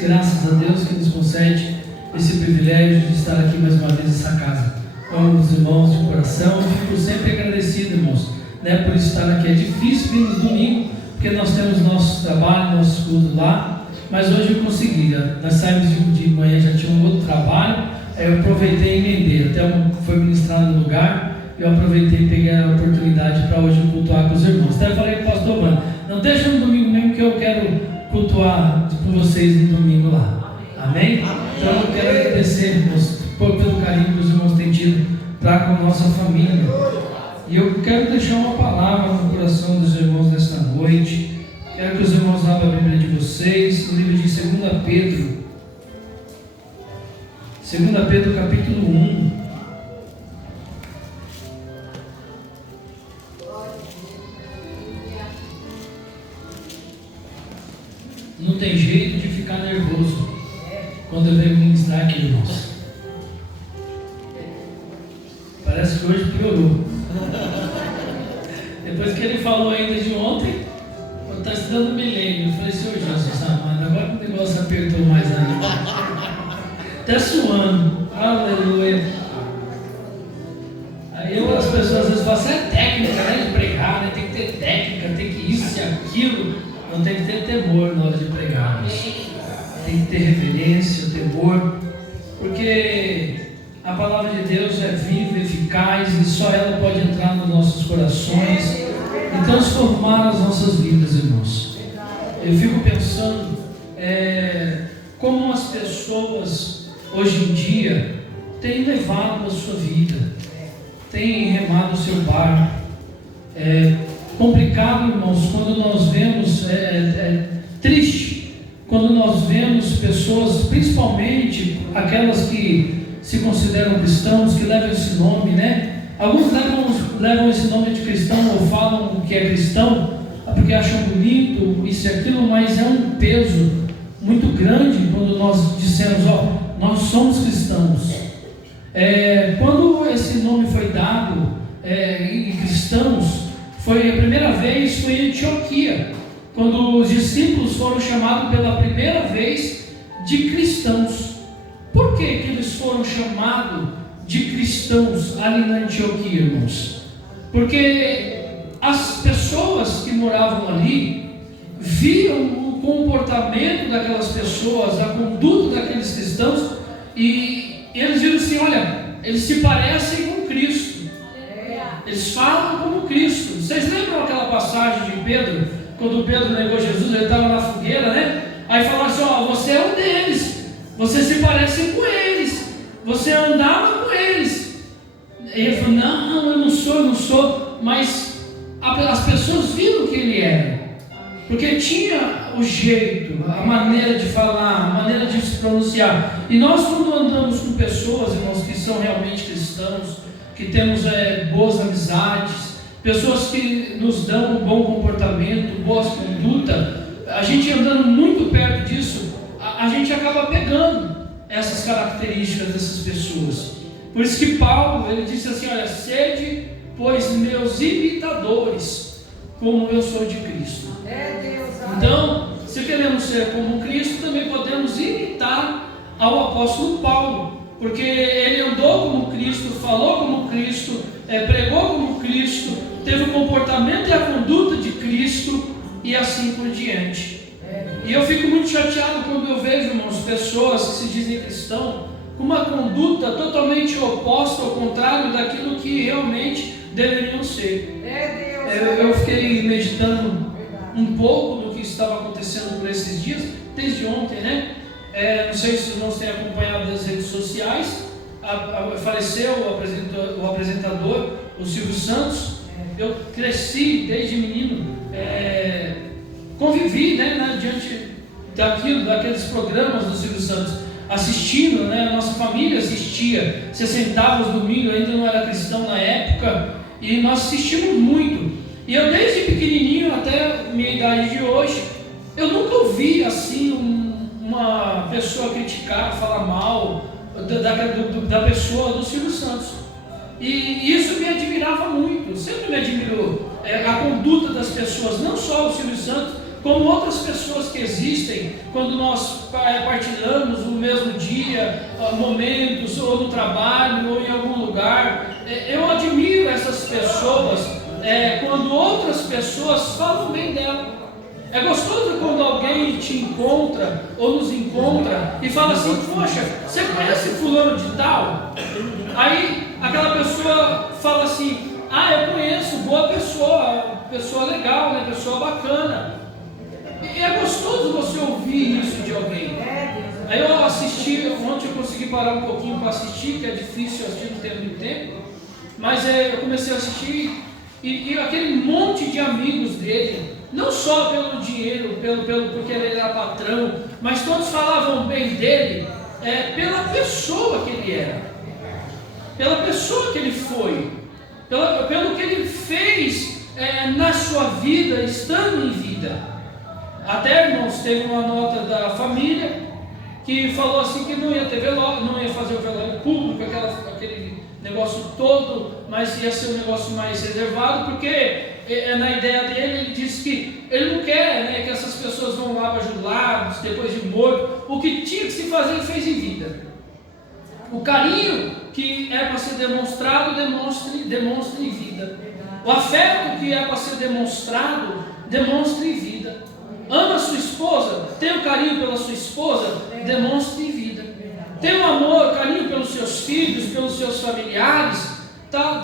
graças a Deus que nos concede esse privilégio de estar aqui mais uma vez nessa casa. Amo os irmãos de coração, fico sempre agradecido, irmãos, por estar aqui. É difícil vir no domingo, porque nós temos nosso trabalho, nosso estudo lá, mas hoje eu consegui. Nós saímos de manhã, já tinha um outro trabalho, aí eu aproveitei e emendei. Até foi ministrado no lugar, eu aproveitei e peguei a oportunidade para hoje cultuar com os irmãos. Até falei para o pastor Mano, não deixa no domingo mesmo, que eu quero cultuar com vocês no domingo lá. Amém? Então eu quero agradecer, irmãos, pelo carinho que os irmãos têm tido para com a nossa família. E eu quero deixar uma palavra no coração dos irmãos nesta noite. Quero que os irmãos abram a Bíblia de vocês, no livro de 2 Pedro. 2 Pedro capítulo 1. Não tem jeito de ficar nervoso quando eu venho ministrar aqui, irmãos. Parece que hoje piorou. Depois que ele falou ainda de ontem, eu estava estudando milênio. Eu falei, Senhor Jesus amado, agora que o negócio apertou mais ainda. Até suando. Aleluia. Aí as pessoas às vezes falam, é técnica, de pregar, tem que ter técnica, tem que isso e aquilo. Não tem que ter temor na hora de pregar. Tem que ter reverência, temor, porque a palavra de Deus é viva, eficaz, e só ela pode entrar nos nossos corações e transformar as nossas vidas, irmãos. Eu fico pensando como as pessoas hoje em dia têm levado a sua vida, têm remado o seu barco. Complicado, irmãos, quando nós vemos, triste, quando nós vemos pessoas, principalmente aquelas que se consideram cristãos, que levam esse nome, Alguns levam esse nome de cristão ou falam que é cristão, porque acham bonito isso e aquilo, mas é um peso muito grande quando nós dissemos, nós somos cristãos. Quando esse nome foi dado, em cristãos, foi a primeira vez foi em Antioquia, quando os discípulos foram chamados pela primeira vez de cristãos. Por que eles foram chamados de cristãos ali na Antioquia, irmãos? Porque as pessoas que moravam ali viam o comportamento daquelas pessoas, a conduta daqueles cristãos, e eles viram assim, olha, eles se parecem com Cristo. Eles falam como Cristo. Vocês lembram aquela passagem de Pedro, quando Pedro negou Jesus, ele estava na fogueira, Aí falaram assim, você é um deles, você se parece com eles, você andava com eles. E ele falou, não, eu não sou, mas as pessoas viram que ele era, porque tinha o jeito, a maneira de falar, a maneira de se pronunciar. E nós, quando andamos com pessoas, irmãos, que são realmente cristãos, que temos boas amizades, pessoas que nos dão um bom comportamento, boas conduta, a gente andando muito perto disso, a gente acaba pegando essas características dessas pessoas. Por isso que Paulo, ele disse assim, olha, sede, pois, meus imitadores, como eu sou de Cristo. Então, se queremos ser como Cristo, também podemos imitar ao apóstolo Paulo, porque ele andou como Cristo, falou como Cristo, pregou como Cristo, teve o comportamento e a conduta de Cristo, e assim por diante. E eu fico muito chateado quando eu vejo, irmãos, pessoas que se dizem cristão com uma conduta totalmente oposta, ao contrário daquilo que realmente deveriam ser. Eu fiquei meditando um pouco no que estava acontecendo por esses dias, desde ontem, não sei se os irmãos têm acompanhado nas redes sociais. Faleceu o apresentador, o Silvio Santos. Eu cresci desde menino, convivi diante daqueles programas do Silvio Santos, assistindo, a nossa família assistia. Você sentava os domingos, ainda não era cristão na época, e nós assistimos muito. E eu, desde pequenininho até a minha idade de hoje, eu nunca ouvi assim uma pessoa criticar, falar mal da pessoa do Silvio Santos. E isso me admirava muito, sempre me admirou a conduta das pessoas, não só o Silvio Santos, como outras pessoas que existem quando nós partilhamos no mesmo dia, momentos, ou no trabalho, ou em algum lugar. Eu admiro essas pessoas, quando outras pessoas falam bem dela. É gostoso quando alguém te encontra, ou nos encontra, e fala assim: poxa, você conhece fulano de tal? Aí aquela pessoa fala assim: ah, eu conheço, boa pessoa legal, né? Pessoa bacana. E é gostoso você ouvir isso de alguém. Aí eu assisti, ontem eu consegui parar um pouquinho para assistir, que é difícil assistir, não tem muito tempo, mas eu comecei a assistir, e aquele monte de amigos dele, não só pelo dinheiro, porque ele era patrão, mas todos falavam bem dele, pela pessoa que ele era, pela pessoa que ele foi, pelo que ele fez na sua vida, estando em vida. Até, irmãos, teve uma nota da família que falou assim que não ia ter velório, não ia fazer o velório público, aquele negócio todo, mas ia ser um negócio mais reservado, porque na ideia dele, ele disse que ele não quer, né, que essas pessoas vão lá bajulados, depois de morto. O que tinha que se fazer, ele fez em vida. O carinho que é para ser demonstrado, demonstre em vida. O afeto que é para ser demonstrado, demonstre em vida. Ama a sua esposa, tem um carinho pela sua esposa, demonstre em vida. Tem um amor, carinho pelos seus filhos, pelos seus familiares,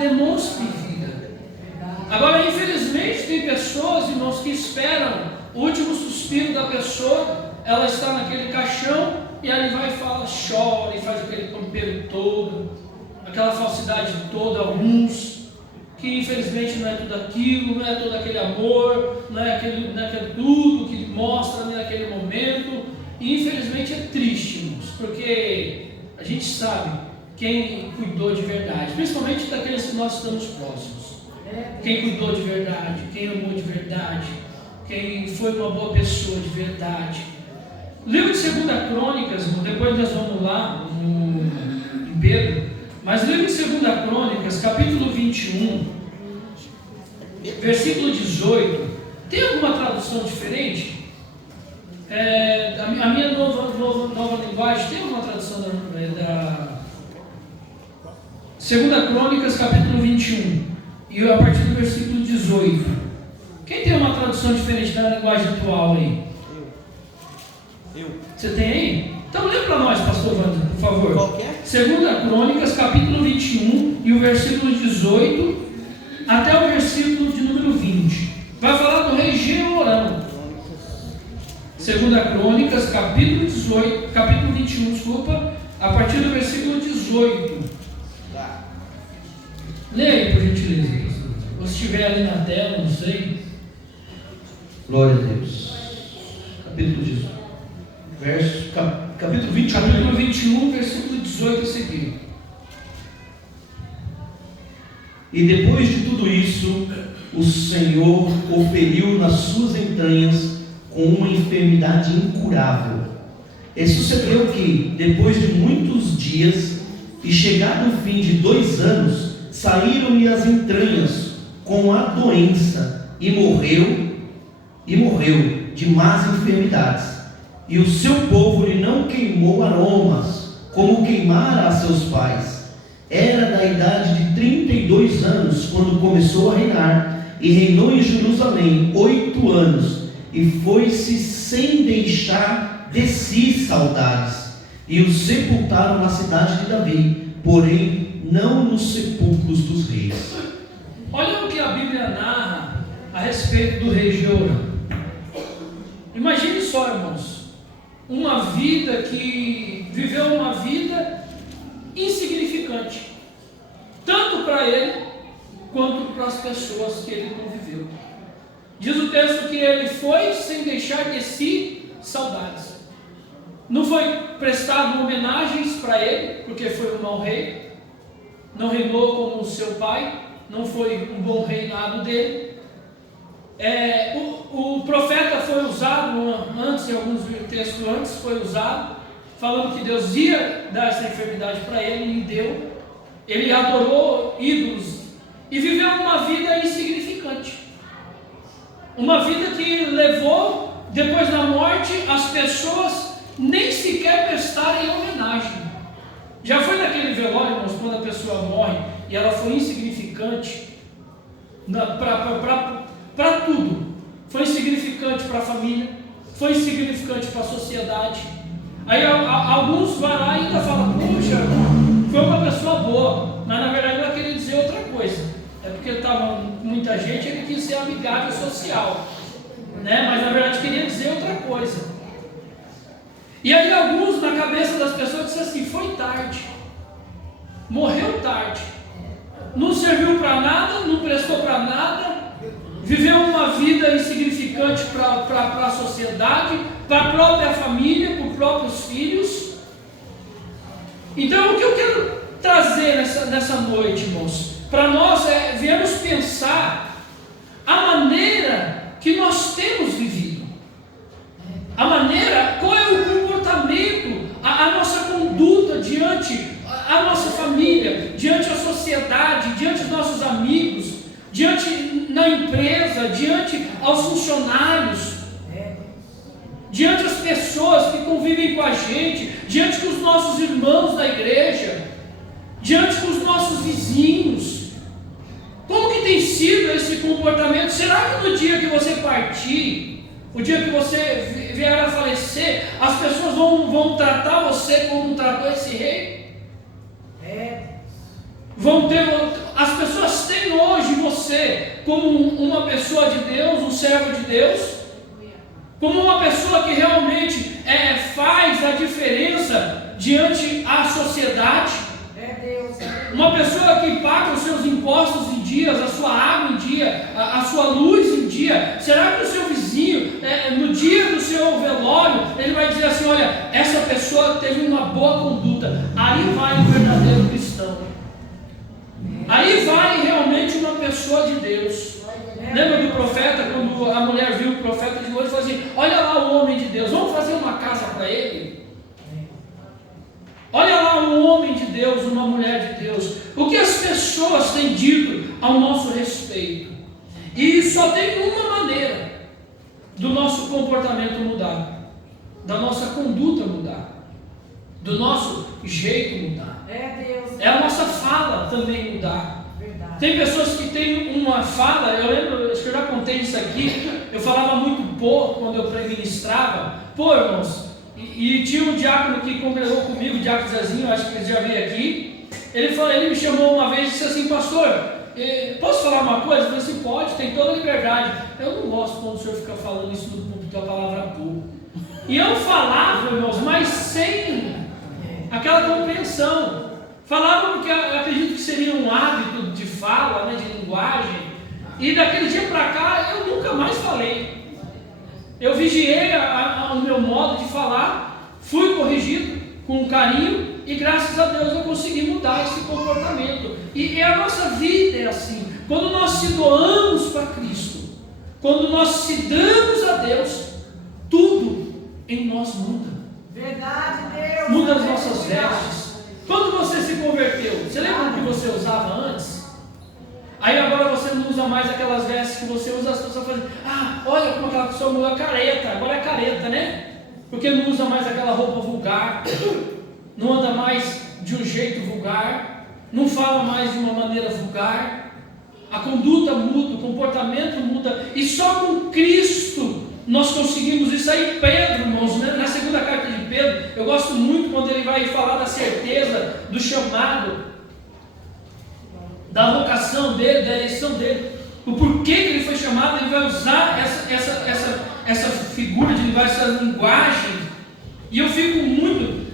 demonstre em vida. Agora, infelizmente, tem pessoas, irmãos, que esperam o último suspiro da pessoa, ela está naquele caixão, e aí vai e fala, chora, e faz aquele pampeiro todo, aquela falsidade toda, alguns, que infelizmente não é tudo aquilo, não é todo aquele amor, não é aquele tudo que mostra naquele momento, e infelizmente é triste, irmãos, porque a gente sabe quem cuidou de verdade, principalmente daqueles que nós estamos próximos, quem cuidou de verdade, quem amou de verdade, quem foi uma boa pessoa de verdade. Livro de 2 Crônicas, depois nós vamos lá em Pedro, mas livro de 2 Crônicas, capítulo 21, versículo 18, tem alguma tradução diferente? A minha nova linguagem, tem alguma tradução da 2 Crônicas, capítulo 21, e a partir do versículo 18. Quem tem uma tradução diferente da linguagem atual aí? Eu. Você tem aí? Então lê para nós, pastor Wander, por favor. Qual que é? 2 Crônicas, capítulo 21, e o versículo 18 até o versículo de número 20. Vai falar do rei Jeorão. 2 Crônicas, capítulo 21, desculpa, a partir do versículo 18. Tá. Lê aí, por gentileza. Ou se estiver ali na tela, não sei. Glória a Deus. Capítulo 18. Capítulo 21. Capítulo 21, versículo 18 a seguir. E depois de tudo isso, o Senhor o feriu nas suas entranhas com uma enfermidade incurável. E sucedeu que, depois de muitos dias, e chegado o fim de 2 anos, saíram-lhe as entranhas com a doença, e morreu de más enfermidades. E o seu povo lhe não queimou aromas, como queimara a seus pais. Era da idade de 32 anos, quando começou a reinar, e reinou em Jerusalém 8 anos, e foi-se sem deixar de si saudades. E o sepultaram na cidade de Davi, porém não nos sepulcros dos reis. Olha o que a Bíblia narra a respeito do rei Jeorão. Imagine só, irmãos, uma vida que viveu uma vida insignificante, tanto para ele quanto para as pessoas que ele conviveu. Diz o texto que ele foi sem deixar de si saudades. Não foi prestado homenagens para ele, porque foi um mau rei, não reinou como o seu pai, não foi um bom reinado dele. O profeta foi usado antes, em alguns textos antes foi usado, falando que Deus ia dar essa enfermidade para ele, e deu. Ele adorou ídolos e viveu uma vida insignificante, uma vida que levou, depois da morte, as pessoas nem sequer prestarem homenagem. Já foi naquele velório, irmãos, quando a pessoa morre e ela foi insignificante para tudo. Foi insignificante para a família, foi insignificante para a sociedade. Aí alguns vão lá e ainda falam, puxa, foi uma pessoa boa, mas na verdade ela queria dizer outra coisa. É porque estava muita gente, ele quis ser amigável social, né? Mas na verdade queria dizer outra coisa. E aí alguns na cabeça das pessoas disseram assim, foi tarde, morreu tarde, não serviu para nada, não prestou para nada, viveu uma vida insignificante para a sociedade, para a própria família, para os próprios filhos. Então o que eu quero trazer nessa noite, irmãos, para nós viemos pensar a maneira que nós temos vivido. A maneira, qual é o comportamento, a nossa conduta diante a nossa família, diante a sociedade, diante dos nossos amigos, diante na empresa, diante aos funcionários, diante as pessoas que convivem com a gente, diante dos nossos irmãos da igreja, diante dos nossos vizinhos. Como que tem sido esse comportamento? Será que no dia que você partir, o dia que você vier a falecer, as pessoas vão tratar você como tratou esse rei? As pessoas têm hoje você como uma pessoa de Deus, um servo de Deus, como uma pessoa que realmente faz a diferença diante a sociedade, uma pessoa que paga os seus impostos em dias, a sua água em dia, a sua luz em dia. Será que o seu vizinho, no dia do seu velório, ele vai dizer assim, olha, essa pessoa teve uma boa conduta? Aí vai um verdadeiro cristão, aí vai realmente uma pessoa de Deus. Lembra do profeta, quando a mulher viu o profeta de noite e falou assim, olha lá o homem de Deus, vamos fazer uma casa para ele? Olha lá um homem de Deus, uma mulher de Deus. O que as pessoas têm dito ao nosso respeito? E só tem uma maneira do nosso comportamento mudar, da nossa conduta mudar, do nosso jeito mudar. É a nossa fala também mudar. Verdade. Tem pessoas que têm uma fala, eu lembro, acho que eu já contei isso aqui, eu falava muito pouco quando eu ministrava. Pô, irmãos, e tinha um diácono que congregou comigo, o diácono Zezinho, acho que ele já veio aqui. Ele me chamou uma vez e disse assim, pastor, posso falar uma coisa? Eu falei assim, pode, tem toda a liberdade. Eu não gosto quando o senhor fica falando isso no púlpito, a palavra boa. E eu falava, irmãos, mas sem aquela compreensão. Falava porque eu acredito que seria um hábito de fala, né, de linguagem. E daquele dia para cá eu nunca mais falei. Eu vigiei o meu modo de falar, fui corrigido com carinho e graças a Deus eu consegui mudar esse comportamento. E a nossa vida é assim. Quando nós se doamos para Cristo, quando nós se damos a Deus, tudo em nós muda. Verdade, Deus. Muda as nossas vestes. Quando você se converteu, você lembra do que você usava antes? Aí agora você não usa mais aquelas vestes que você usa, as pessoas fazem, olha como aquela pessoa muda a careta, agora é careta, né? Porque não usa mais aquela roupa vulgar, não anda mais de um jeito vulgar, não fala mais de uma maneira vulgar, a conduta muda, o comportamento muda, e só com Cristo nós conseguimos isso. Aí Pedro, irmãos, né? Na segunda carta de Pedro, eu gosto muito quando ele vai falar da certeza do chamado, da vocação dele, da eleição dele, o porquê que ele foi chamado. Ele vai usar essa figura de linguagem, essa linguagem, e eu fico muito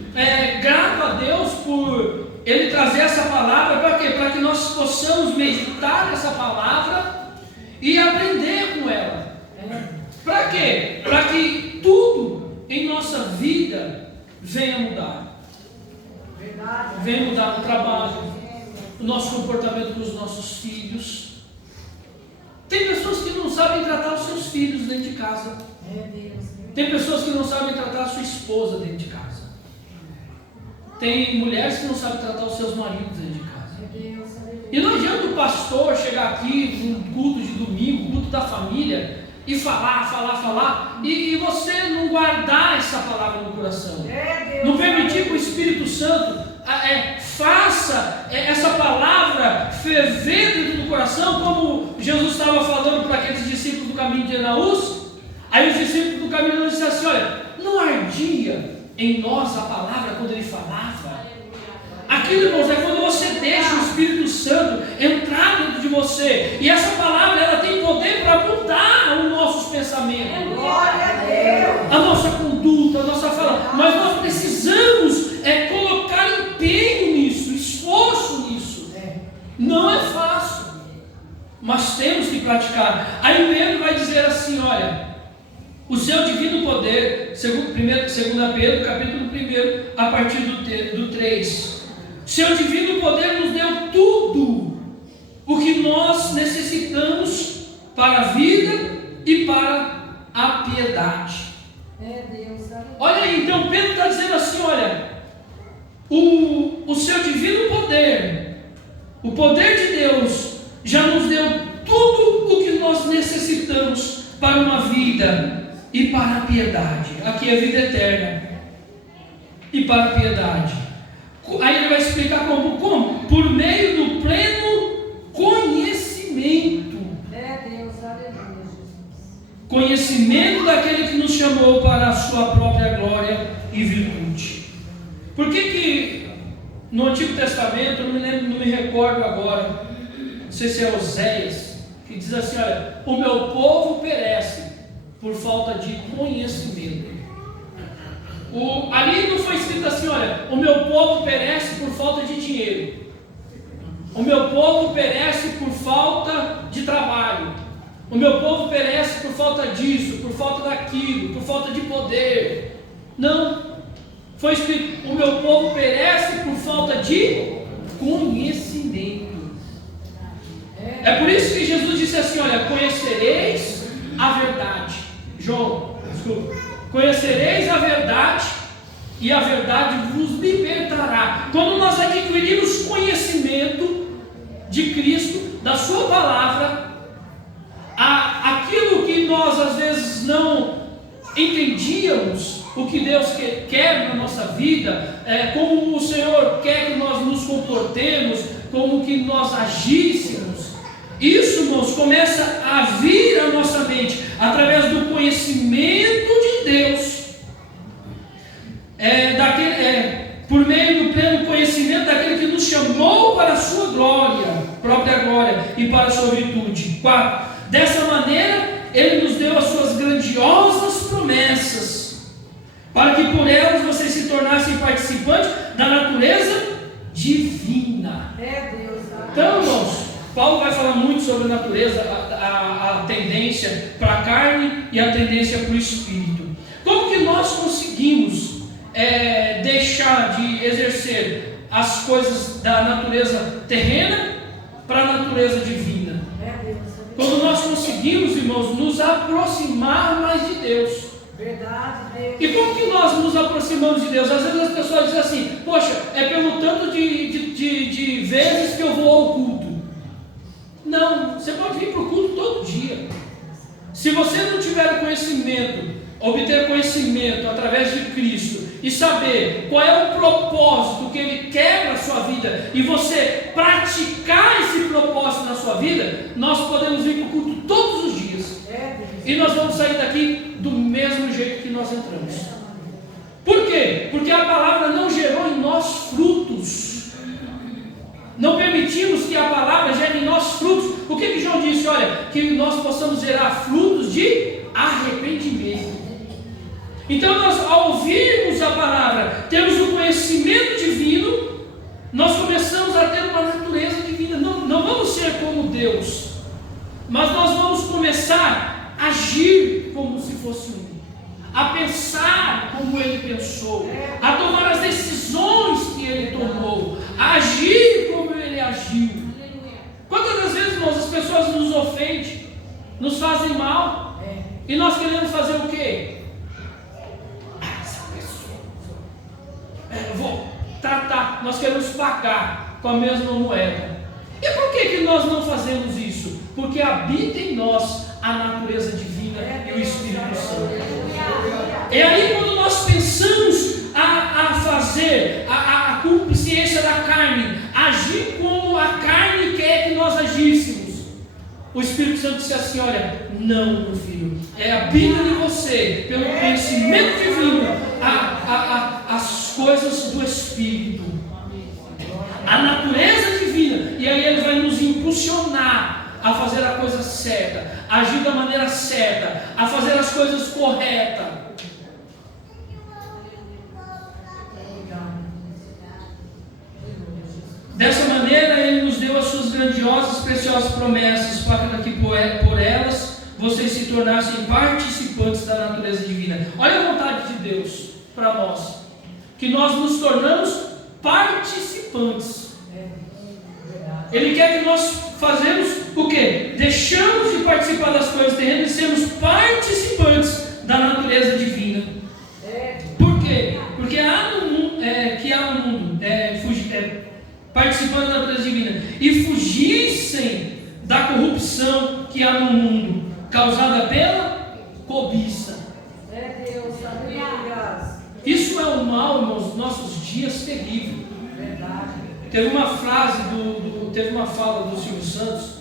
grato a Deus por ele trazer essa palavra. Para quê? Para que nós possamos meditar nessa palavra e aprender com ela. Para quê? Para que tudo em nossa vida venha mudar. Venha mudar no trabalho, o nosso comportamento com os nossos filhos. Tem pessoas que não sabem tratar os seus filhos dentro de casa. Tem pessoas que não sabem tratar a sua esposa dentro de casa. Tem mulheres que não sabem tratar os seus maridos dentro de casa. E não adianta o pastor chegar aqui num culto de domingo, culto da família, e falar, e você não guardar essa palavra no coração. Não permitir que o Espírito Santo faça essa palavra ferver dentro do coração, como Jesus estava falando para aqueles discípulos do caminho de Emaús. Aí os discípulos do caminho de Emaús disseram assim: olha, não ardia em nós a palavra quando ele falava? Aquilo, irmãos, é quando você deixa o Espírito Santo entrar dentro de você, e essa palavra ela tem poder para mudar os nossos pensamentos, Glória a Deus. a nossa conduta, a nossa fala. Mas nós precisamos colocar empenho nisso, esforço nisso. Não é fácil, mas temos que praticar. Aí Pedro vai dizer assim: olha, o seu divino poder, segundo 2 Pedro, capítulo 1, a partir do 3. Seu divino poder nos deu tudo o que nós necessitamos para a vida e para a piedade. Olha aí, então Pedro está dizendo assim: olha, o seu divino poder, o poder de Deus, já nos deu tudo o que nós necessitamos para uma vida e para a piedade. Aqui é a vida eterna e para a piedade. Aí ele vai explicar como? Por meio do pleno conhecimento. Conhecimento daquele que nos chamou para a sua própria glória e virtude. Por que no Antigo Testamento, não me recordo agora, não sei se é Oséias, que diz assim: olha, o meu povo perece por falta de conhecimento. Ali não foi escrito assim: olha, o meu povo perece por falta de dinheiro, o meu povo perece por falta de trabalho, o meu povo perece por falta disso, por falta daquilo, por falta de poder. Não, foi escrito: o meu povo perece por falta de conhecimento. É por isso que Jesus disse assim: olha, conhecereis a verdade. João, desculpa. Conhecereis a verdade, e a verdade vos libertará. Quando nós adquirimos conhecimento de Cristo, da sua palavra, aquilo que nós às vezes não entendíamos, o que Deus quer na nossa vida, como o Senhor quer que nós nos comportemos, como que nós agíssemos, isso, irmãos, começa a vir à nossa mente através do conhecimento de Deus, por meio do pleno conhecimento daquele que nos chamou para a sua glória, própria glória, e para a sua virtude. 4. Dessa maneira, Ele nos deu as suas grandiosas promessas, para que por elas vocês se tornassem participantes da natureza divina. Então, irmãos, Paulo vai falar muito sobre a natureza, a tendência para a carne e a tendência para o espírito. Como que nós conseguimos deixar de exercer as coisas da natureza terrena para a natureza divina? Quando nós conseguimos, irmãos, nos aproximar mais de Deus. Verdade, Deus. E como que nós nos aproximamos de Deus? Às vezes as pessoas dizem assim: poxa, é pelo tanto de vezes que eu vou ao culto. Não, você pode vir para o culto todo dia. Se você não tiver conhecimento, obter conhecimento através de Cristo e saber qual é o propósito que Ele quer na sua vida, e você praticar esse propósito na sua vida, nós podemos vir para o culto todos os dias, e nós vamos sair daqui do mesmo jeito que nós entramos. Por quê? Porque a palavra não gerou em nós frutos. Não permitimos que a palavra gere em nós frutos. O que João disse? Olha, que nós possamos gerar frutos de arrependimento. Então nós, ao ouvirmos a palavra, temos o conhecimento divino, nós começamos a ter uma natureza divina. Não vamos ser como Deus, mas nós vamos começar a agir como se fosse um, a pensar como Ele pensou, a tomar as decisões que Ele tomou, a agir como Ele agiu. Quantas das vezes, irmãos, as pessoas nos ofendem, nos fazem mal, e nós queremos fazer o quê? Essa pessoa, eu vou tratar, nós queremos pagar com a mesma moeda. E por que nós não fazemos isso? Porque habita em nós a natureza divina e o Espírito Santo. E aí, quando nós Espírito Santo disse assim: olha, não, meu filho, habita em você, pelo conhecimento divino, as coisas do Espírito, a natureza divina, e aí Ele vai nos impulsionar a fazer a coisa certa, a agir da maneira certa, a fazer as coisas corretas. Dessa maneira, Ele nos deu as suas grandiosas e preciosas promessas, para que por elas vocês se tornassem participantes da natureza divina. Olha a vontade de Deus para nós, que nós nos tornamos participantes. Ele quer que nós fazemos o quê? Deixamos de participar das coisas terrenas e sermos participantes da natureza divina. Por quê? Porque há no mundo, participando da natureza divina, e fugissem da corrupção que há no mundo, causada pela cobiça. Isso é um mal nos nossos dias terrível. Teve uma fala do Silvio Santos,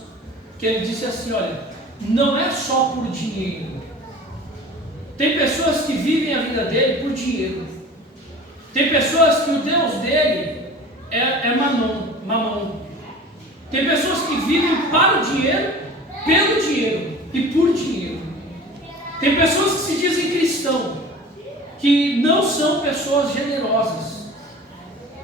que ele disse assim: olha, não é só por dinheiro. Tem pessoas que vivem a vida dele por dinheiro. Tem pessoas que o Deus dele é mamão. Tem pessoas que vivem para o dinheiro, pelo dinheiro e por dinheiro. Tem pessoas que se dizem cristão, que não são pessoas generosas,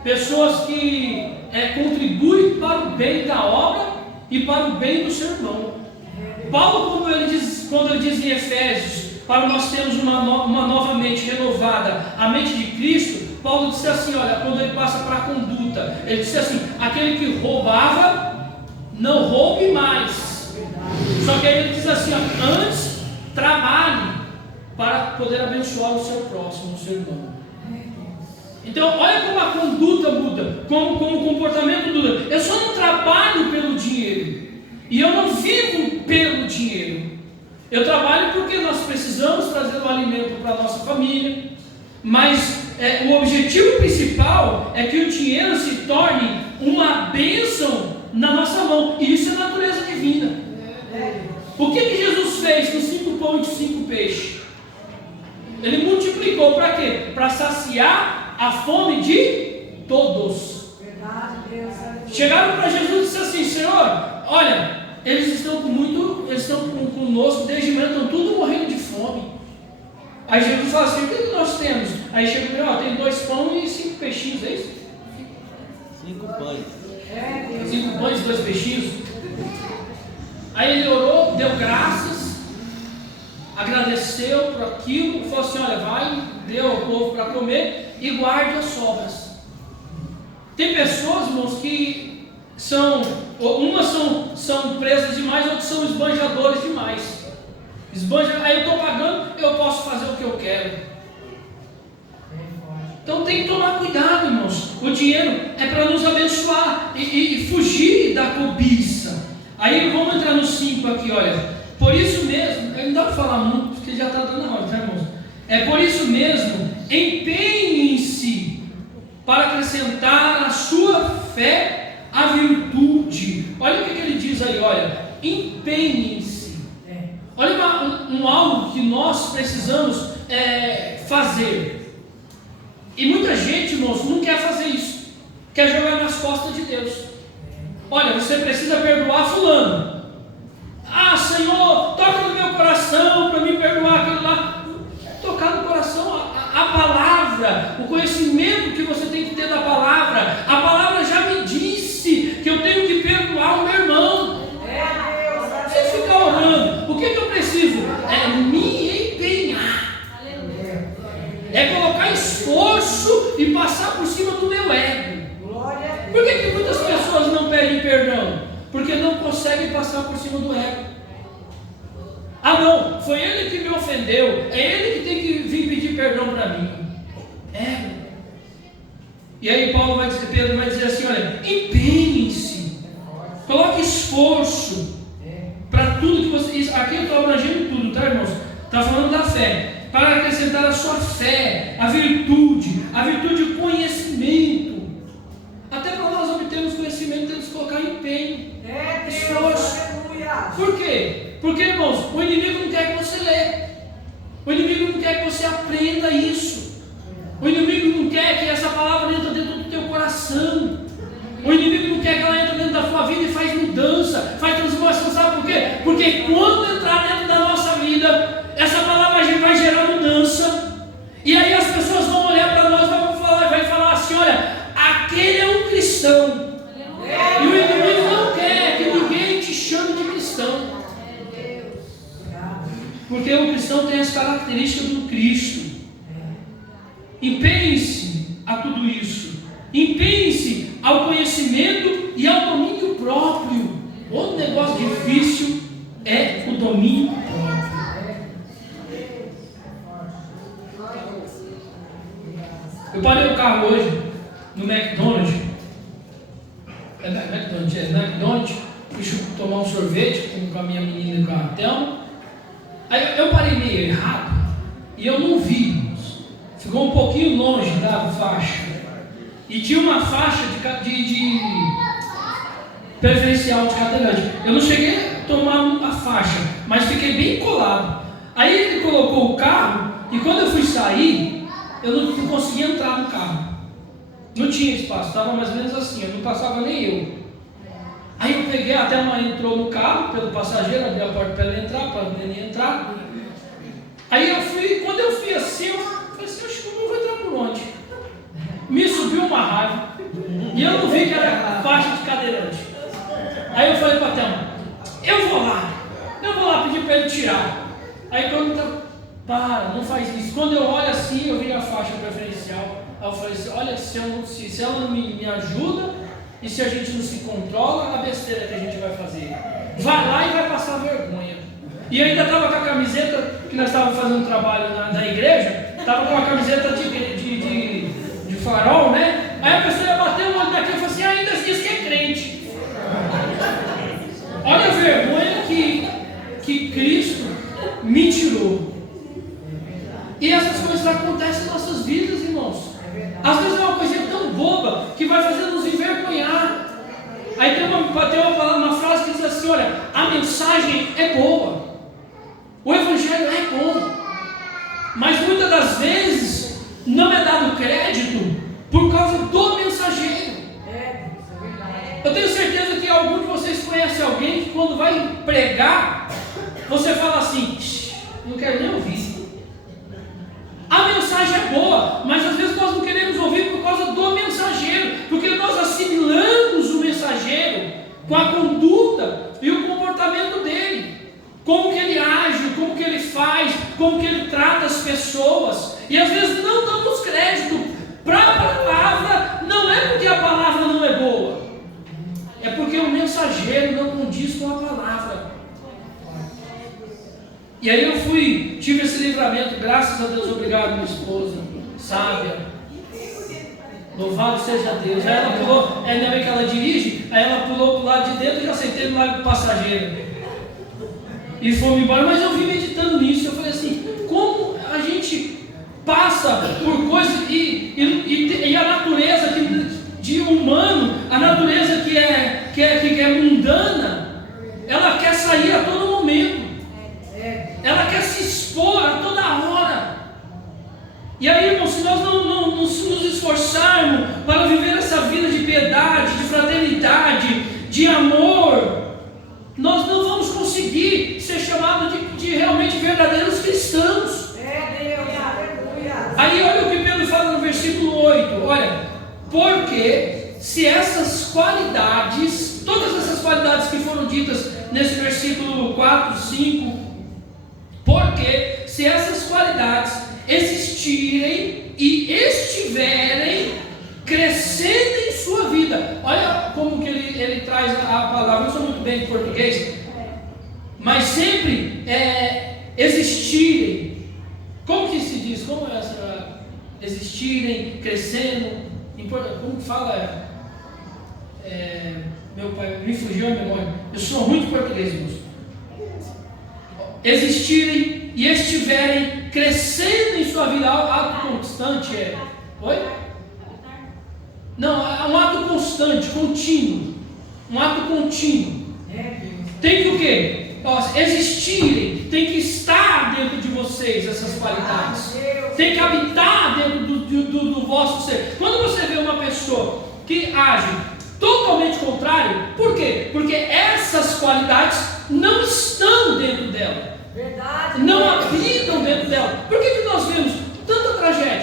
pessoas que contribuem para o bem da obra e para o bem do seu irmão. Paulo, quando ele diz em Efésios, para nós termos uma nova mente renovada, a mente de Cristo, Paulo disse assim, olha, quando ele passa para a conduta, ele disse assim: aquele que roubava, não roube mais. Só que aí ele diz assim, antes trabalhe para poder abençoar o seu próximo, o seu irmão. Então, olha como a conduta muda, como o comportamento muda. Eu só não trabalho pelo dinheiro, e eu não vivo pelo dinheiro. Eu trabalho porque nós precisamos trazer o alimento para a nossa família, mas o objetivo principal é que o dinheiro se torne uma bênção na nossa mão, e isso é natureza divina. O que Jesus fez com 5 pães e 5 peixes? Ele multiplicou para quê? Para saciar a fome de todos. Chegaram para Jesus e disseram assim: Senhor, olha, eles estão conosco desde manhã, estão tudo morrendo de fome. Aí Jesus fala assim: o que nós temos? Aí chega para ele: tem 2 pães e 5 peixinhos, é isso? 5 pães. 5 pães e 2 peixinhos. Aí ele orou, deu graças, agradeceu por aquilo, falou assim: olha, vai, deu ao povo para comer e guarde as sobras. Tem pessoas, irmãos, que umas são presas demais, outras são esbanjadores demais. Aí eu estou pagando, eu posso fazer o que eu quero. Então tem que tomar cuidado, irmãos. O dinheiro é para nos abençoar e fugir da cobiça. Aí vamos entrar no 5 aqui, olha. Por isso mesmo, não dá para falar muito, porque já está dando a hora, tá, irmãos? Por isso mesmo, empenhem-se para acrescentar à sua fé a virtude. Olha o que ele diz aí, olha. Empenhem-se. Olha algo que nós precisamos fazer. E muita gente, irmãos, não quer fazer isso. Quer jogar nas costas de Deus. Olha, você precisa perdoar fulano. Ah, Senhor, toca no meu coração para me perdoar aquilo lá. Tocar no coração a palavra, o conhecimento que você tem que ter da palavra. A palavra já me disse que eu tenho que perdoar o meu irmão. Você fica orando. O que eu preciso? Me empenhar. Colocar esforço e passar por cima do meu ego. Por que muitas pessoas não pedem perdão? Porque não conseguem passar por cima do ego. Ah, não, foi ele que me ofendeu, é ele que tem que vir pedir perdão para mim. Ego. E aí Pedro vai dizer assim: olha, empenhem-se, coloque esforço para tudo que vocês. Aqui eu estou abrangendo tudo, tá, irmãos? Está falando da fé. Para acrescentar a sua fé, a virtude conhecimento. Até para nós obtermos conhecimento, temos que colocar empenho, esforço. Por quê? aí as pessoas vão olhar para nós e vai falar assim: olha, aquele é um cristão. E o inimigo não quer que ninguém te chame de cristão. Porque o cristão tem as características do Cristo. Empenhe-se a tudo isso. Empenhe-se ao conhecimento e ao domínio próprio. Outro negócio difícil é o domínio próprio. Eu parei o carro hoje no McDonald's. McDonald's. Fui tomar um sorvete com a minha menina e com a Thelma. Aí eu parei meio errado e eu não vi. Ficou um pouquinho longe da faixa. E tinha uma faixa de preferencial de cadeirante. Eu não cheguei a tomar a faixa, mas fiquei bem colado. Aí ele colocou o carro e quando eu fui sair, eu não conseguia entrar no carro. Não tinha espaço, estava mais ou menos assim, eu não passava nem eu. Aí eu peguei, até a mãe entrou no carro pelo passageiro, abri a porta para ela entrar, para a menina entrar. Aí eu fui, quando eu fui assim, eu falei assim: acho que eu vou entrar por onde? Me subiu uma raiva e eu não vi que era faixa de cadeirante. Aí eu falei para a Thelma: eu vou lá pedir para ele tirar. Aí quando não faz isso. Quando eu olho assim, eu vi a faixa preferencial. Aí eu falei assim: olha, se ela não me ajuda e se a gente não se controla, a besteira que a gente vai fazer. Vai lá e vai passar vergonha. E eu ainda estava com a camiseta, que nós estávamos fazendo um trabalho na igreja, estava com a camiseta de farol, né? Aí a pessoa bateu o olho daqui e falou assim: ainda diz que é crente. Olha a vergonha que Cristo me tirou. E essas coisas acontecem em nossas vidas, irmãos. Às vezes é uma coisinha tão boba que vai fazer nos envergonhar. Aí tem uma frase que diz assim: olha, a mensagem é boa, o evangelho é bom, mas muitas das vezes não é dado crédito por causa do mensageiro. Eu tenho certeza que algum de vocês conhece alguém que quando vai pregar, você fala assim: não quero nem ouvir. A mensagem é boa, mas às vezes nós não queremos ouvir por causa do mensageiro, porque nós assimilamos o mensageiro com a conduta e o comportamento dele, como que ele age, como que ele faz, como que ele trata as pessoas, e às vezes não damos crédito para a palavra. Não é porque a palavra não é boa, é porque o mensageiro não condiz com a palavra. E aí eu tive esse livramento, graças a Deus. Obrigado, minha esposa, sábia, louvado seja Deus. Aí ela pulou, ainda bem que ela dirige, aí ela pulou para o lado de dentro e já sentei no lado do passageiro e fomos embora. Mas eu vim meditando nisso, eu falei assim: como a gente passa por coisas e a natureza de humano, a natureza que é mundana, ela quer sair a todo momento. Ela quer se expor a toda hora. E aí, irmão, se nós não nos esforçarmos para viver essa vida de piedade, de fraternidade, de amor, nós não vamos conseguir ser chamados de realmente verdadeiros cristãos. Aí olha o que Pedro fala no versículo 8. Olha, porque se essas qualidades, todas essas qualidades que foram ditas nesse versículo 4, 5, porque se essas qualidades existirem e estiverem crescendo em sua vida, olha como que ele traz a palavra. Eu não sou muito bem em português, mas sempre existirem. Como que se diz? Como é essa? Existirem, crescendo. Como fala? Meu pai, me fugiu a memória. Eu sou ruim de português, irmãos. Existirem e estiverem crescendo em sua vida. Ato constante Oi? Não, é um ato constante, contínuo. Um ato contínuo. Tem que o quê? Existirem, tem que estar dentro de vocês essas qualidades. Tem que habitar dentro do vosso ser. Quando você vê uma pessoa que age totalmente contrário, por quê? Porque essas qualidades não estão dentro dela. Verdade. Não habitam dentro dela. Por que nós vemos tanta tragédia?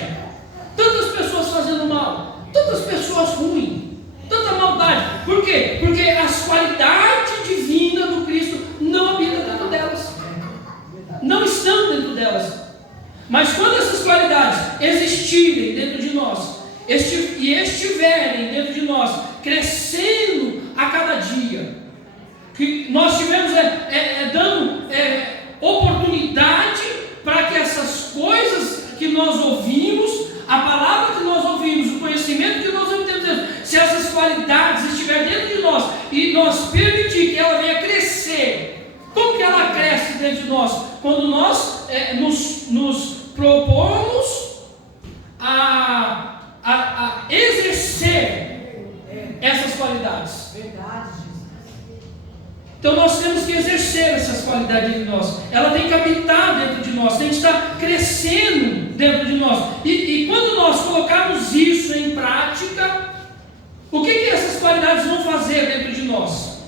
existirem dentro de nós e estiverem dentro de nós, crescendo a cada dia, que nós tivemos dando oportunidade para que essas coisas que nós ouvimos, a palavra que nós ouvimos, o conhecimento que nós obtemos, se essas qualidades estiverem dentro de nós e nós permitir que ela venha crescer, como que ela cresce dentro de nós? Quando nós nos propomos a exercer essas qualidades. Verdade, Jesus. Então nós temos que exercer essas qualidades dentro de nós. Ela tem que habitar dentro de nós, tem que estar crescendo dentro de nós. E quando nós colocarmos isso em prática, o que essas qualidades vão fazer dentro de nós?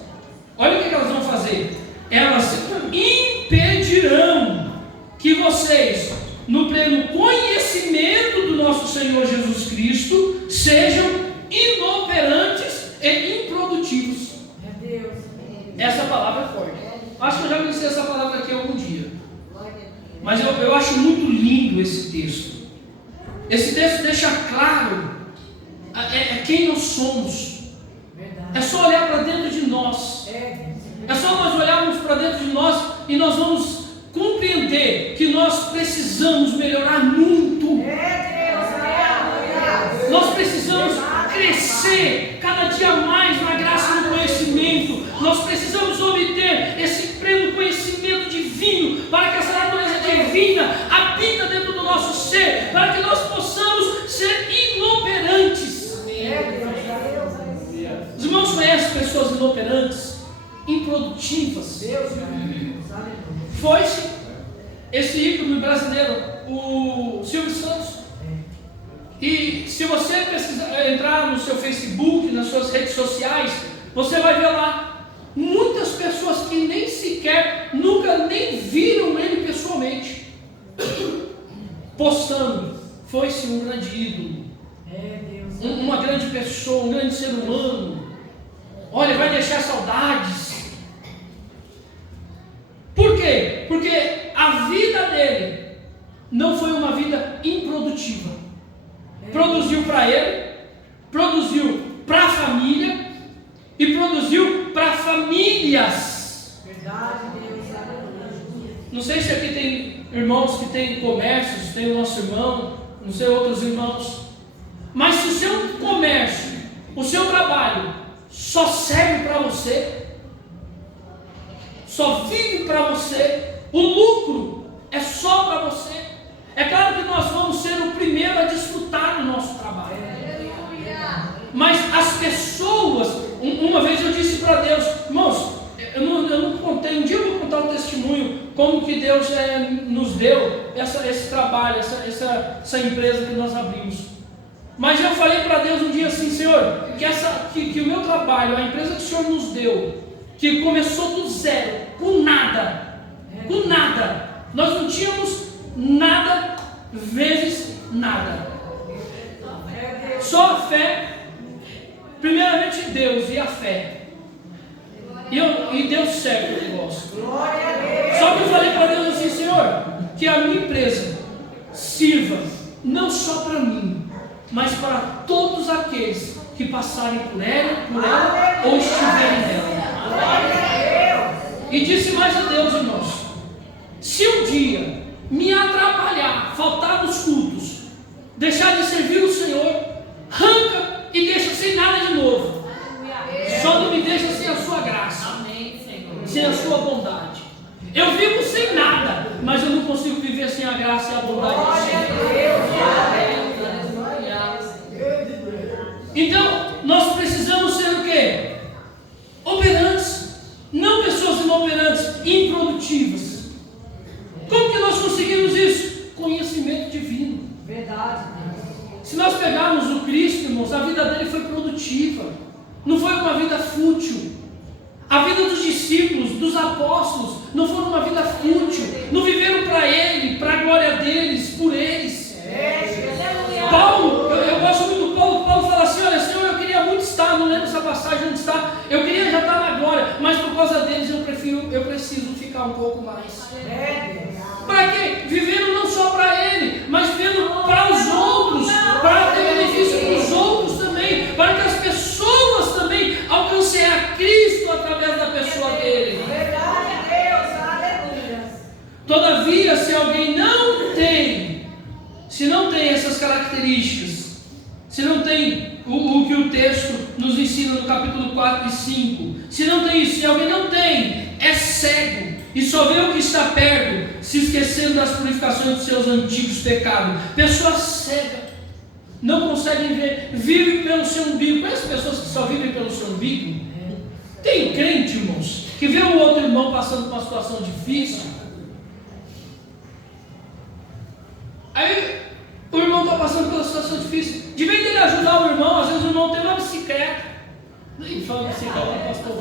Olha o que elas vão fazer. Elas impedirão que vocês, no pleno conhecimento do nosso Senhor Jesus Cristo, sejam inoperantes e improdutivos. Meu Deus. Essa palavra é forte. Acho que eu já conheci essa palavra aqui algum dia. Mas eu acho muito lindo esse texto. Esse texto deixa claro quem nós somos. Verdade. É só olhar para dentro de nós. É só nós olharmos para dentro de nós e nós vamos compreender que nós precisamos melhorar muito. Nós precisamos crescer cada dia mais na graça e no conhecimento. Nós precisamos obter esse pleno conhecimento divino, para que essa natureza divina habita dentro do nosso ser, para que nós possamos ser inoperantes. Os irmãos conhecem pessoas inoperantes, improdutivas? Foi-se esse ícone brasileiro, o Silvio Santos. E se você entrar no seu Facebook, nas suas redes sociais, você vai ver lá muitas pessoas que nem sequer, nunca nem viram ele pessoalmente, postando. Foi-se um grande ídolo, uma grande pessoa, um grande ser humano. Olha, vai deixar saudades. Por quê? Porque a vida dele não foi uma vida improdutiva. Produziu para ele, produziu para a família e produziu para famílias. Verdade, Deus. Não sei se aqui tem irmãos que têm comércios, tem o nosso irmão, não sei outros irmãos. Mas se o seu comércio, o seu trabalho só serve para você, só vive para você, o lucro é só para você, é claro que nós vamos ser o primeiro a desfrutar do nosso trabalho. Mas as pessoas, uma vez eu disse para Deus, irmãos, eu não contei, um dia eu vou contar o testemunho, como que Deus nos deu esse trabalho, essa empresa que nós abrimos. Mas eu falei para Deus um dia assim, Senhor, que o meu trabalho, a empresa que o Senhor nos deu, que começou do zero, com nada, nós não tínhamos nada vezes nada, só a fé, primeiramente Deus e a fé, e deu certo o negócio. Só que eu falei para Deus assim, Senhor, que a minha empresa sirva não só para mim, mas para todos aqueles que passarem por ela ou estiverem nela. E disse mais a Deus, irmãos, se um dia me atrapalhar, faltar nos cultos, deixar de servir o Senhor, arranca e deixa sem nada de novo. Só não me deixa sem a sua graça, sem a sua bondade. Eu vivo sem nada, mas eu não consigo viver sem a graça e a bondade do Senhor. Então, nós precisamos ser o quê? Operantes, não pessoas inoperantes, improdutivas. Como que nós conseguimos isso? Conhecimento divino. Verdade. Se nós pegarmos o Cristo, irmãos, a vida dele foi produtiva, não foi uma vida fútil. A vida dos discípulos, dos apóstolos, não foi uma vida fútil, não viveram para ele, para a glória deles, por eles. Paulo, eu gosto muito do Paulo. Paulo fala assim, olha, Senhor, eu queria muito estar, não lembro essa passagem onde está, eu queria já estar na glória, mas por causa deles eu preciso ficar um pouco mais. Para quê? Vivendo não só para ele, mas vivendo para os outros. alguém se não tem essas características, se não tem o que o texto nos ensina no capítulo 4 e 5, se não tem isso, se alguém não tem, é cego e só vê o que está perto, se esquecendo das purificações dos seus antigos pecados. Pessoa cega, não conseguem ver, vive pelo seu umbigo. Conhece pessoas que só vivem pelo seu umbigo? Tem crente, irmãos, que vê um outro irmão passando por uma situação difícil, aí o irmão está passando por uma situação difícil, de vez dele ajudar o irmão, às vezes o irmão tem uma bicicleta. Nem fala bicicleta, pastor.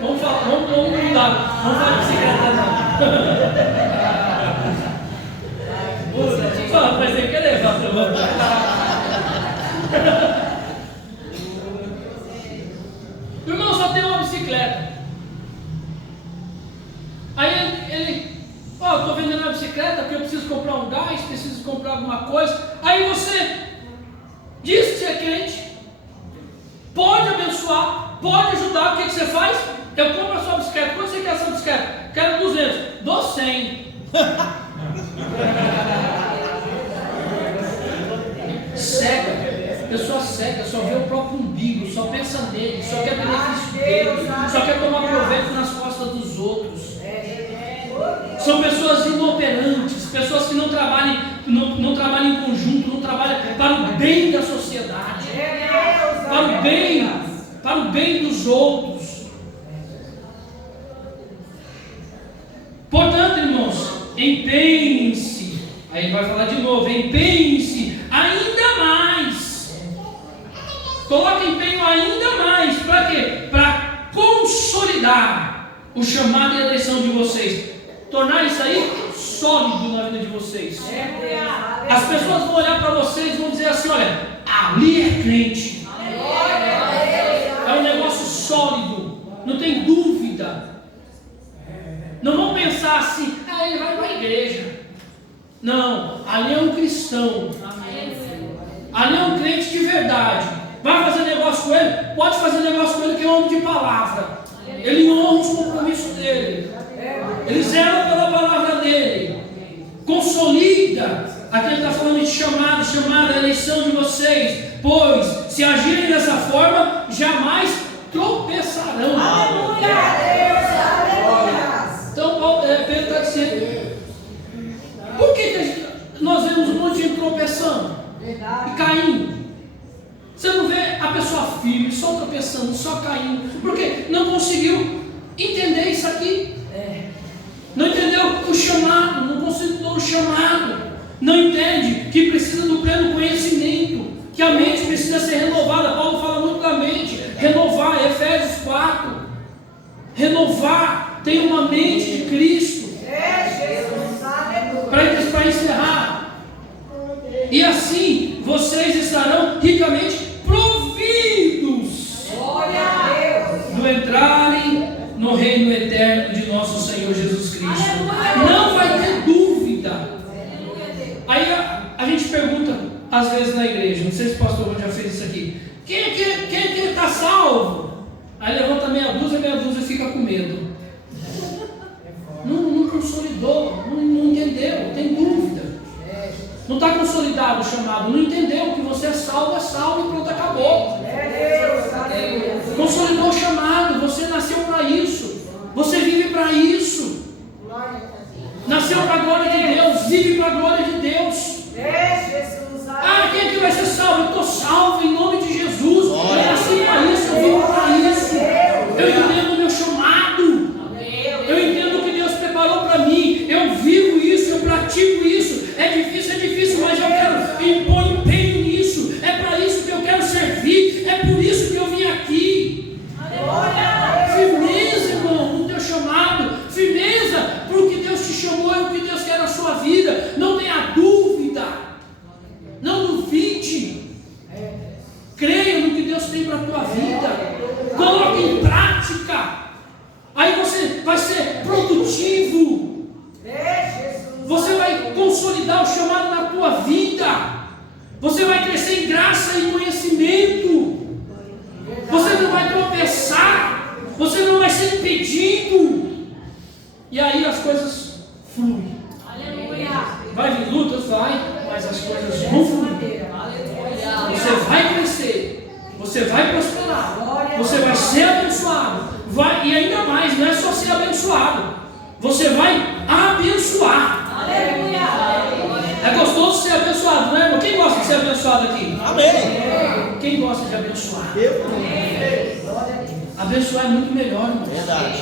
Vamos mudar, vamos falar de bicicleta não. Fala, mas sem querer, pastor. O irmão só tem uma bicicleta. Aí ele estou vendendo uma bicicleta porque eu preciso comprar um gás, preciso comprar alguma coisa. Aí você diz que você é crente, pode abençoar, pode ajudar. O que você faz? Eu compro a sua bicicleta. Quanto você quer essa bicicleta? Quero 200, dou 100. Cega. Pessoa cega, só vê o próprio umbigo, só pensa nele, só quer benefício dele, só quer tomar proveito nas costas dos outros. São pessoas inoperantes, pessoas que não trabalham em conjunto, não trabalham para o bem da sociedade, para o bem dos outros. Portanto, irmãos, empenhe-se, aí vai falar de novo, empenhe-se ainda mais. Coloque empenho ainda mais. Para quê? Para consolidar o chamado e a eleição de vocês. Tornar isso aí sólido na vida de vocês. As pessoas vão olhar para vocês e vão dizer assim: olha, ali é crente. É um negócio sólido. Não tem dúvida. Não vão pensar assim: ele vai para a igreja. Não, ali é um cristão. Ali é um crente de verdade. Vai fazer negócio com ele? Pode fazer negócio com ele, que é homem de palavra. Ele honra os compromissos dele. Ele zela pela palavra dele. Consolida aquele que está falando de chamada, a eleição de vocês. Pois, se agirem dessa forma, jamais tropeçarão. Aleluia! Então, Pedro está dizendo: por que nós vemos um monte de gente tropeçando e caindo? Você não vê a pessoa firme, só tropeçando, só caindo, porque não conseguiu entender isso aqui. Não entendeu o chamado, não considerou o chamado, não entende que precisa do pleno conhecimento, que a mente precisa ser renovada. Paulo fala muito da mente, renovar, Efésios 4, renovar, tem uma mente de Cristo. Para encerrar, e assim vocês estarão ricamente providos no entrarem no reino eterno de nosso Senhor Jesus Cristo. Não vai ter dúvida. Aí a gente pergunta às vezes na igreja, não sei se o pastor já fez isso aqui: quem está salvo? Aí levanta meia dúzia fica com medo. Não consolidou, não entendeu, tem dúvida. Não está consolidado o chamado, não entendeu que você é salvo e pronto, acabou. Consolidou o chamado, você nasceu para isso, você vive para isso. Nasceu para a glória de Deus, vive para a glória de Deus. Quem é que vai ser salvo? Eu estou salvo em nome de Jesus. Eu nasci para isso, eu vivo para isso. Eu entendo o meu chamado, eu entendo o que Deus preparou para mim, eu vivo isso, eu pratico isso. É difícil, mas eu quero impor empenho nisso. É para isso que eu quero servir, é por isso que eu vim aqui. Firmeza, irmão, no teu chamado, firmeza para o que Deus te chamou e o que Deus quer na sua vida. Não tenha dúvida, não duvide, creia no que Deus tem para a tua vida, coloque em prática, aí você vai ser produtivo. Você vai consolidar o chamado na tua vida. Você vai crescer em graça e conhecimento. Você não vai tropeçar. Você não vai ser impedido. E aí as coisas fluem. abençoado aqui? Amém. Quem gosta de abençoar? Eu. Abençoar é muito melhor, irmão. Verdade.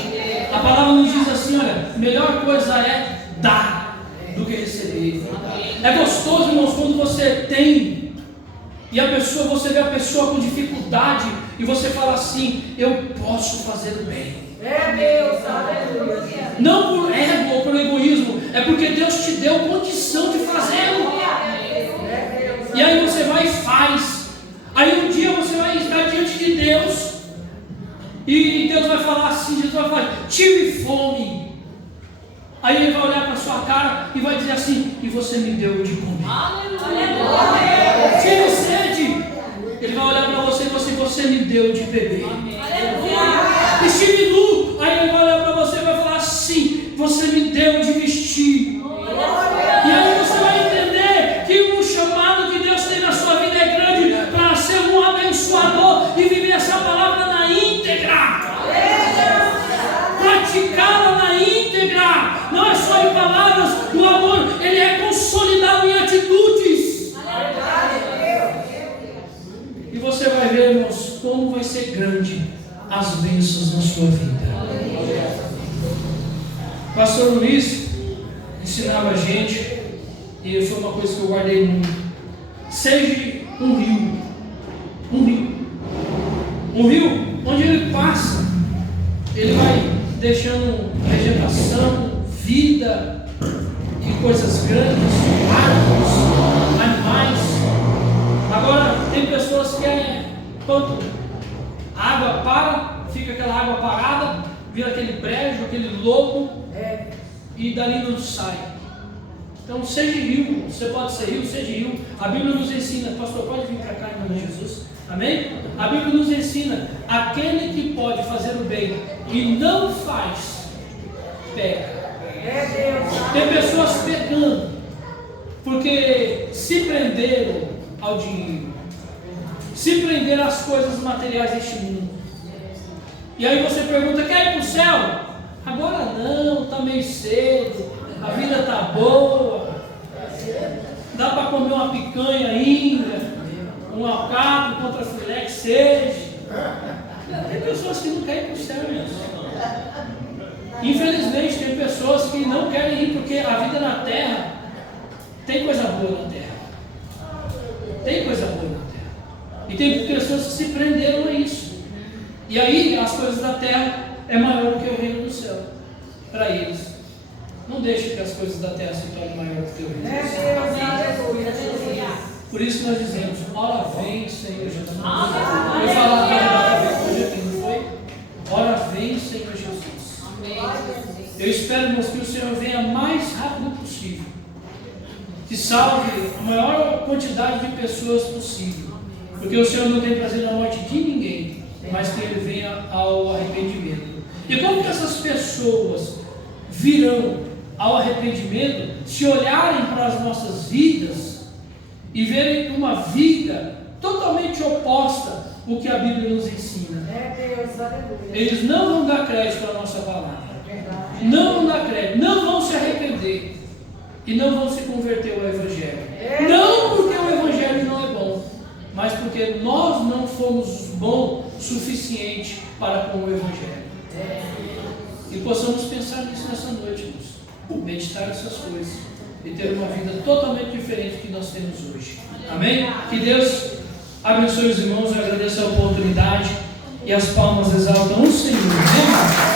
A palavra nos diz assim, olha, melhor coisa é dar do que receber. É gostoso, irmãos, quando você tem e a pessoa, você vê a pessoa com dificuldade e você fala assim, eu posso fazer o bem. Não por ego ou por egoísmo, é porque Deus te deu condição de fazê-lo. E aí você vai e faz. Aí um dia você vai estar diante de Deus e Deus vai falar assim, Jesus vai falar, tive fome. Aí Ele vai olhar para a sua cara e vai dizer assim, e você me deu de comer. Tive sede. Ele vai olhar para você e você me deu de beber. Estive nu. Aí Ele vai olhar para você e vai falar assim, você me deu de vestir. E aí você vai entender que o chamado que Deus tem na sua vida é grande para ser um abençoador e viver essa palavra na íntegra. Praticá-la na íntegra. Não é só em palavras, o amor, ele é consolidado em atitudes. E você vai ver, irmãos, como vai ser grande as bênçãos na sua vida. Pastor Luiz ensinava a gente, e foi uma coisa que eu guardei muito. Seja um rio. Um rio onde ele passa, ele vai deixando vegetação, vida e coisas grandes, árvores, animais. Agora tem pessoas que quando a água para, fica aquela água parada, vira aquele brejo, aquele lobo, e dali não sai. Então seja rio, você pode ser rio, seja rio. A Bíblia nos ensina, pastor, pode vir para cá em nome de Jesus, amém? A Bíblia nos ensina, aquele que pode fazer o bem e não faz, pega. Tem pessoas pecando, porque se prenderam ao dinheiro, se prenderam às coisas materiais deste mundo. E aí você pergunta, quer ir para o céu? Agora não, está meio cedo, a vida está boa, dá para comer uma picanha ainda, um alcatra contra filé que seja. Tem pessoas que não querem ir para o céu mesmo. Infelizmente tem pessoas que não querem ir porque a vida na terra tem coisa boa na terra. Tem coisa boa na terra. E tem pessoas que se prenderam a isso. E aí as coisas da terra é maior do que o reino do céu para eles. Não deixe que as coisas da terra se tornem maior do que o reino do céu. Por isso nós dizemos, ora vem, Senhor Jesus. Eu falava hoje aqui, não foi? Ora vem, Senhor Jesus. Eu espero, irmãos, que o Senhor venha mais rápido possível, que salve a maior quantidade de pessoas possível, porque o Senhor não tem prazer na morte de ninguém, mas que Ele venha ao arrependimento. E como que essas pessoas virão ao arrependimento se olharem para as nossas vidas e verem uma vida totalmente oposta ao que a Bíblia nos ensina? Eles não vão dar crédito à nossa palavra, não vão dar crédito, não vão se arrepender e não vão se converter ao Evangelho. Não porque o Evangelho não é bom, mas porque nós não fomos bons o suficiente para com o Evangelho. E possamos pensar nisso nessa noite, irmãos. Meditar nessas coisas e ter uma vida totalmente diferente do que nós temos hoje. Amém? Que Deus abençoe os irmãos. Eu agradeço a oportunidade e as palmas exaltam o Senhor. Amém?